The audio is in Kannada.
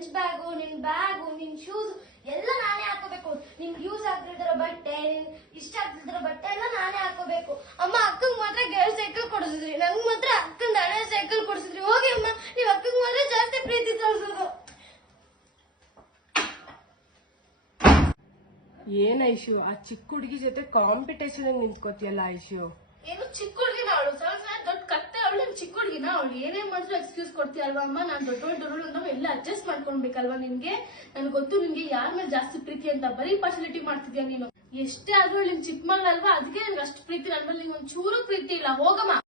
ಲಂಚ್ ಬ್ಯಾಗು ನಿನ್ ಬ್ಯಾಗು ನಿನ್ ಶೂಸ್ ಎಲ್ಲ ನಾನೇ ಹಾಕೋಬೇಕು ನಿಮ್ ಯೂಸ್ ಆಗ್ತಿದ್ರ ಬಟ್ಟೆ ನಿನ್ ಇಷ್ಟ ಆಗ್ತಿದ್ರ ಬಟ್ಟೆ ಎಲ್ಲ ನಾನೇ ಹಾಕೋಬೇಕು ಅಮ್ಮ ಅಕ್ಕಂಗ್ ಮಾತ್ರ ಗೇರ್ ಸೈಕಲ್ ಕೊಡಿಸಿದ್ರಿ ನಂಗ್ ಮಾತ್ರ ಅಕ್ಕನ ಹಳೆ ಸೈಕಲ್ ಕೊಡಿಸಿದ್ರಿ ಹೋಗಿ ಅಮ್ಮ ನೀವ್ ಅಕ್ಕಂಗ್ ಮಾತ್ರ ಜಾಸ್ತಿ ಪ್ರೀತಿ ತೋರಿಸೋದು ಏನು ಐಶು ಆ ಚಿಕ್ಕ ಹುಡುಗಿ ಜೊತೆ ಕಾಂಪಿಟೇಷನ್ ನಿಂತ್ಕೋತಿಯಲ್ಲ ಐಶು ಏನು ಚಿಕ್ಕ ಏನೇ ಮಾಡಿದ್ರು ಎಕ್ಸ್ಕ್ಯೂಸ್ ಕೊಡ್ತೀಯಲ್ವ ಅಮ್ಮ ನಾನು ದೊಡ್ಡ ಎಲ್ಲ ಅಡ್ಜಸ್ಟ್ ಮಾಡ್ಕೊಳ್ಬೇಕಲ್ವಾ ನಿನ್ಗೆ ನನ್ ಗೊತ್ತು ಯಾರ ಮೇಲೆ ಜಾಸ್ತಿ ಪ್ರೀತಿ ಅಂತ ಬರೀ ಫಶಿಲಿಟಿ ಮಾಡ್ತಿದ್ಯಾ ನೀನು ಎಷ್ಟೇ ಆದ್ರೂ ನಿಮ್ ಚಿಕ್ಕ ಮಗಳಲ್ವಾ ಅಲ್ವಾ ನನ್ಗೆ ಅಷ್ಟು ಅಷ್ಟ ಪ್ರೀತಿ ಮೇಲೆ ನಿಮ್ ಒಂದ್ ಚೂರು ಪ್ರೀತಿ ಇಲ್ಲ ಹೋಗಮ್ಮ